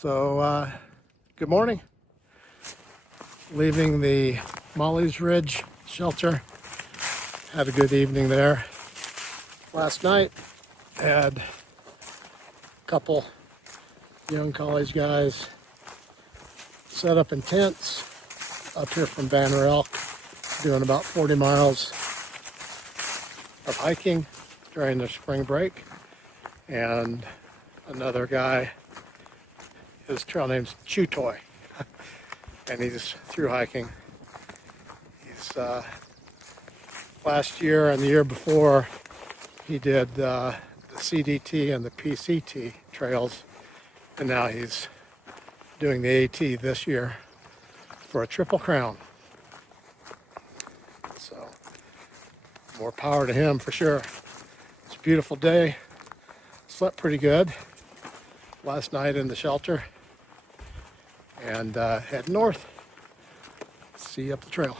So, good morning. Leaving the Molly's Ridge shelter. Had a good evening there. Last night, had a couple young college guys set up in tents up here from Banner Elk, doing about 40 miles of hiking during their spring break. And another guy, his trail name's Chew Toy, and he's through hiking. He's last year and the year before he did the CDT and the PCT trails, and now he's doing the AT this year for a triple crown. So more power to him for sure. It's a beautiful day. Slept pretty good last night in the shelter, and head north. See you up the trail.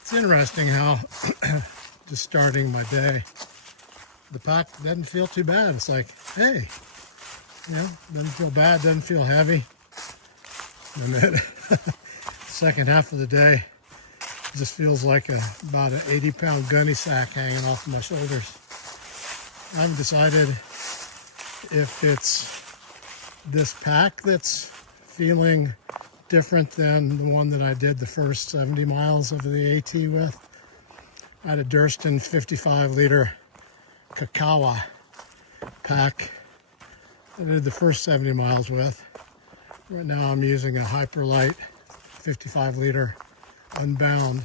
It's interesting how just starting my day, the pack doesn't feel too bad. It's like, hey, doesn't feel bad, doesn't feel heavy. And then second half of the day just feels like about an 80-pound gunny sack hanging off my shoulders. I haven't decided if it's this pack that's feeling different than the one that I did the first 70 miles of the AT with. I had a Durston 55-liter Kakawa pack I did the first 70 miles with. Right now I'm using a Hyperlight 55-liter Unbound,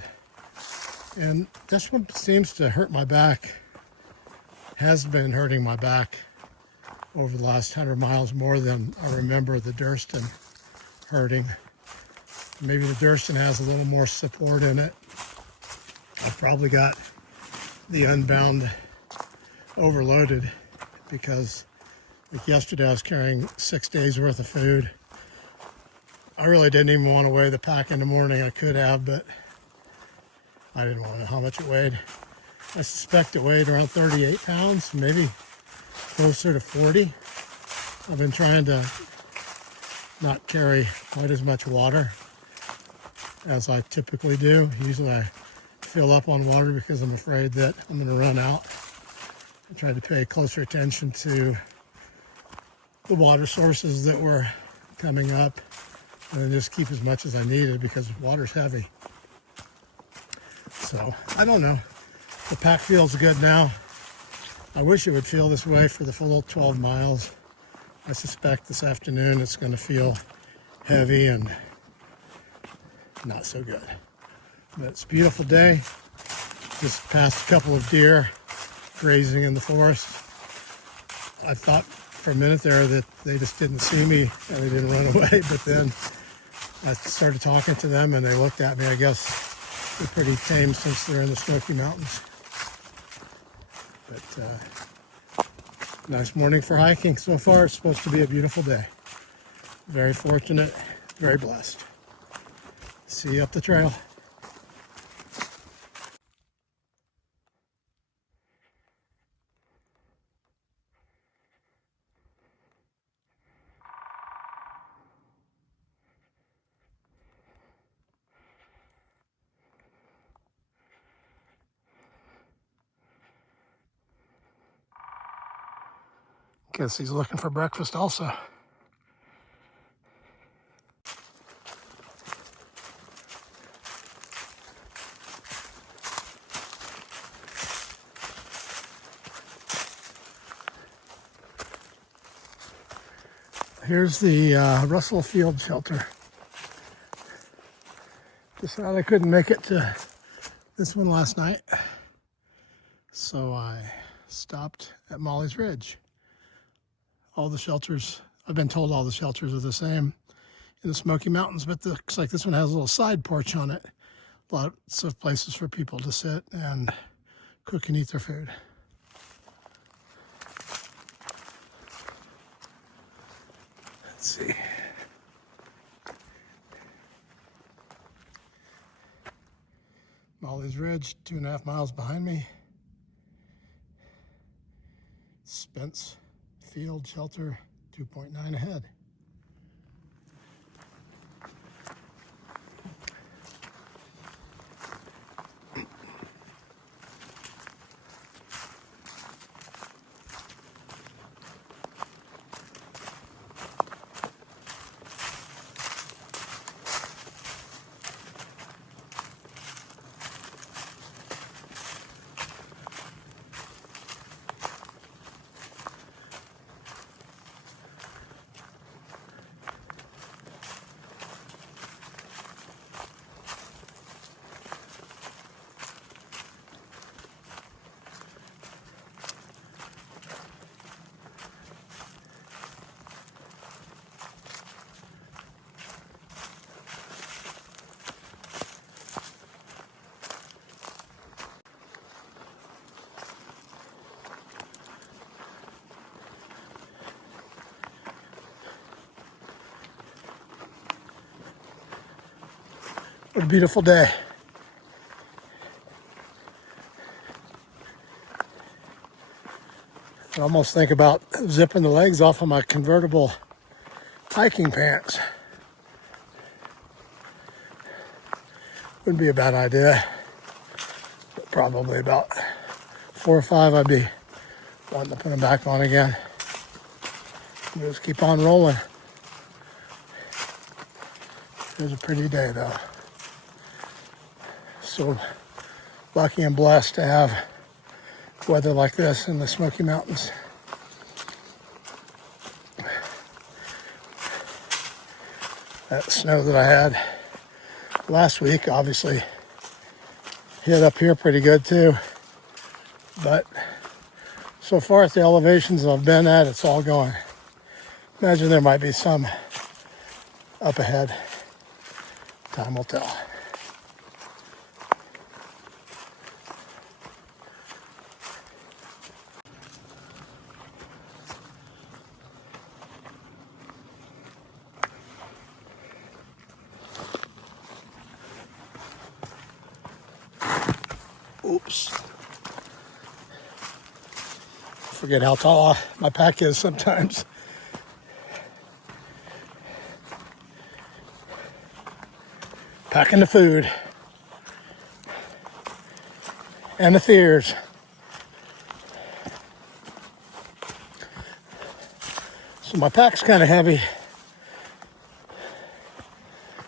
and this one seems to hurt my back, has been hurting my back over the last 100 miles more than I remember the Durston hurting. Maybe the Durston has a little more support in it. I've probably got the Unbound overloaded because like yesterday I was carrying 6 days worth of food. I really didn't even want to weigh the pack in the morning. I could have, but I didn't want to know how much it weighed. I suspect it weighed around 38 pounds, maybe closer to 40. I've been trying to not carry quite as much water as I typically do. Usually I fill up on water because I'm afraid that I'm going to run out. I tried to pay closer attention to the water sources that were coming up, and then just keep as much as I needed because water's heavy. So, I don't know. The pack feels good now. I wish it would feel this way for the full 12 miles. I suspect this afternoon it's going to feel heavy and not so good. But it's a beautiful day. Just passed a couple of deer grazing in the forest. I thought for a minute there that they just didn't see me and they didn't run away, but then I started talking to them and they looked at me. I guess they're pretty tame since they're in the Smoky Mountains. But nice morning for hiking so far. It's supposed to be a beautiful day. Very fortunate, very blessed. See you up the trail. Guess he's looking for breakfast also. Here's the Russell Field shelter. Decided I couldn't make it to this one last night, so I stopped at Molly's Ridge. All the shelters, I've been told all the shelters are the same in the Smoky Mountains, but looks like this one has a little side porch on it. Lots of places for people to sit and cook and eat their food. Let's see. Molly's Ridge, 2.5 miles behind me. Spence Field Shelter 2.9 ahead. What a beautiful day. I almost think about zipping the legs off of my convertible hiking pants. Wouldn't be a bad idea. But probably about 4 or 5 I'd be wanting to put them back on again. Just keep on rolling. It was a pretty day though. So lucky and blessed to have weather like this in the Smoky Mountains. That snow that I had last week obviously hit up here pretty good too. But so far at the elevations I've been at, it's all going. Imagine there might be some up ahead. Time will tell. Oops. Forget how tall my pack is sometimes. Packing the food. And the fears. So my pack's kind of heavy.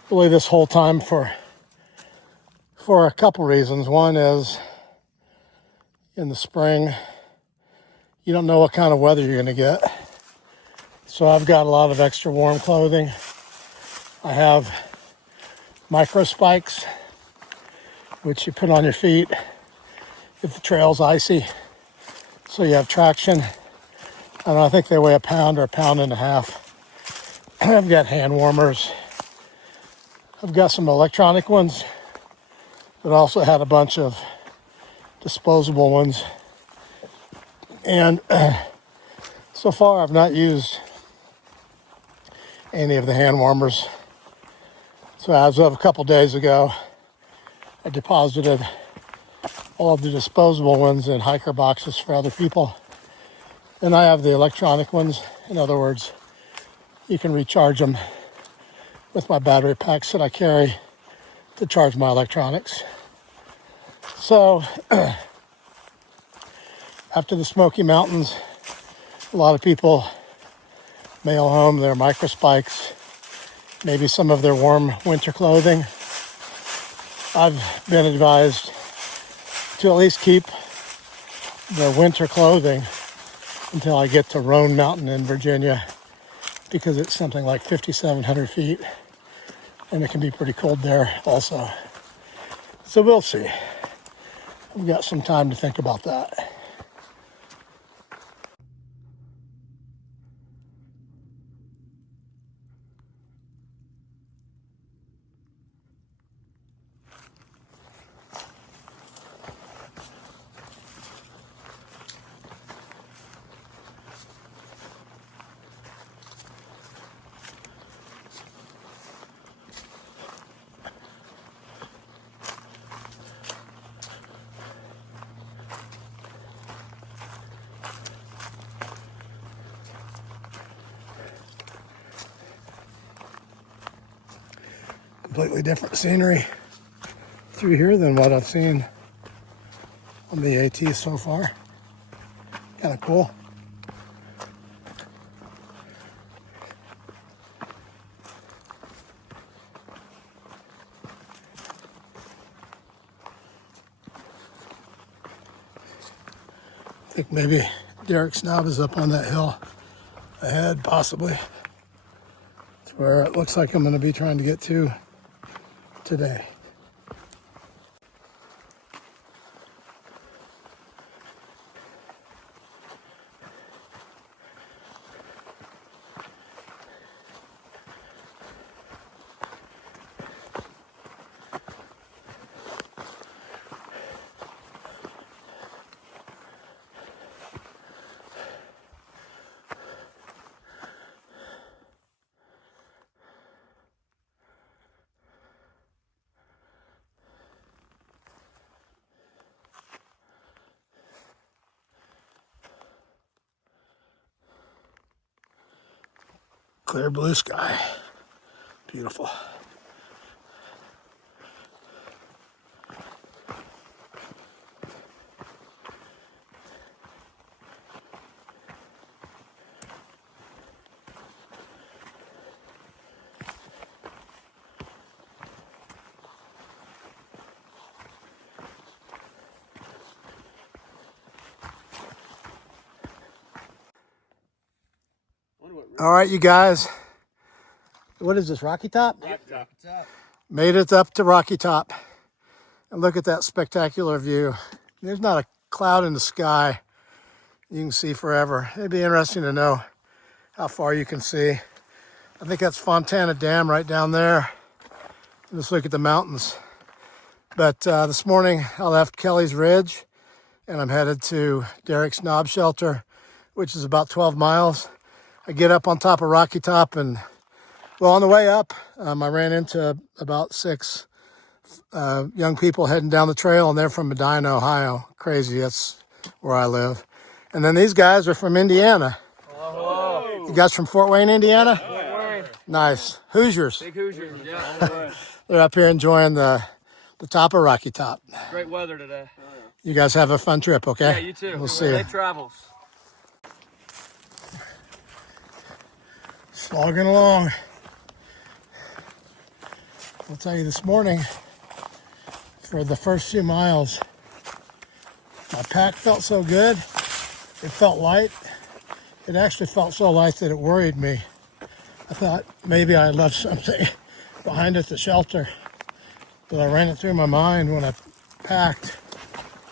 Really this whole time for a couple reasons. One is in the spring, you don't know what kind of weather you're going to get. So I've got a lot of extra warm clothing. I have micro spikes, which you put on your feet if the trail's icy, so you have traction. I think they weigh a pound or a pound and a half. I've got hand warmers. I've got some electronic ones, but also had a bunch of disposable ones. And so far I've not used any of the hand warmers. So as of a couple days ago, I deposited all of the disposable ones in hiker boxes for other people. And I have the electronic ones. In other words, you can recharge them with my battery packs that I carry to charge my electronics. So after the Smoky Mountains, a lot of people mail home their micro spikes, maybe some of their warm winter clothing. I've been advised to at least keep their winter clothing until I get to Roan Mountain in Virginia, because it's something like 5,700 feet and it can be pretty cold there also. So we'll see. We've got some time to think about that. completely different scenery through here than what I've seen on the AT so far. Kind of cool. I think maybe Derek's Knob is up on that hill ahead, possibly. It's where it looks like I'm going to be trying to get to today. Clear blue sky. Beautiful. All right, you guys. What is this, Rocky Top? Yep, Rocky Top. Made it up to Rocky Top. And look at that spectacular view. There's not a cloud in the sky. You can see forever. It'd be interesting to know how far you can see. I think that's Fontana Dam right down there. Just look at the mountains. But this morning I left Kelly's Ridge and I'm headed to Derek's Knob Shelter, which is about 12 miles. I get up on top of Rocky Top and, well, on the way up, I ran into about 6 young people heading down the trail, and they're from Medina, Ohio. Crazy, that's where I live. And then these guys are from Indiana. Oh. You guys from Fort Wayne, Indiana? Fort Wayne. Nice. Hoosiers. Big Hoosiers, yeah. They're up here enjoying the top of Rocky Top. Great weather today. You guys have a fun trip, okay? Yeah, you too. We'll see you. Safe travels. Slogging along. I'll tell you, this morning, for the first few miles, my pack felt so good. It felt light. It actually felt so light that it worried me. I thought maybe I left something behind at the shelter, but I ran it through my mind when I packed,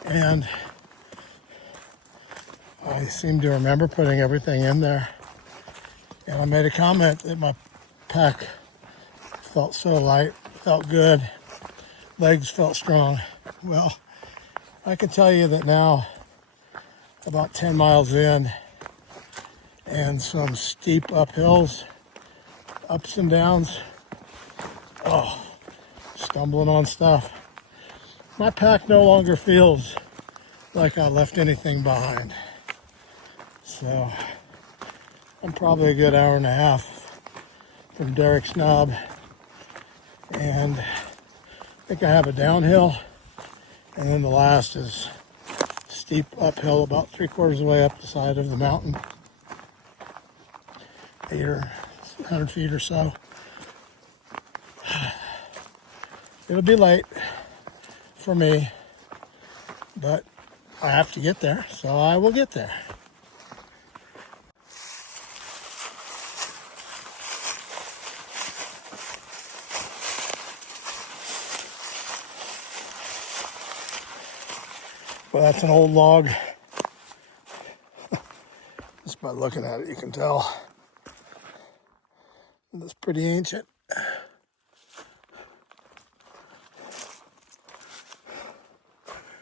and I seem to remember putting everything in there. And I made a comment that my pack felt so light, felt good, legs felt strong. Well, I can tell you that now, about 10 miles in, and some steep uphills, ups and downs, stumbling on stuff. My pack no longer feels like I left anything behind. So I'm probably a good hour and a half from Derek's Knob, and I think I have a downhill, and then the last is steep uphill about 3/4 of the way up the side of the mountain, 100 feet or so. It'll be late for me, but I have to get there, so I will get there. Well, that's an old log. Just by looking at it, you can tell. It's pretty ancient.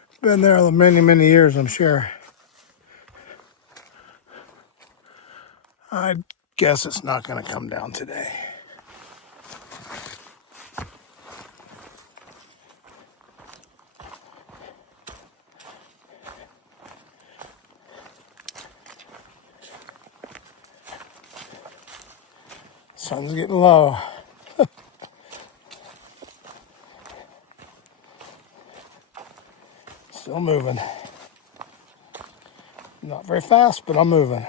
It's been there many, many years, I'm sure. I guess it's not going to come down today. Sun's getting low. Still moving. Not very fast, but I'm moving.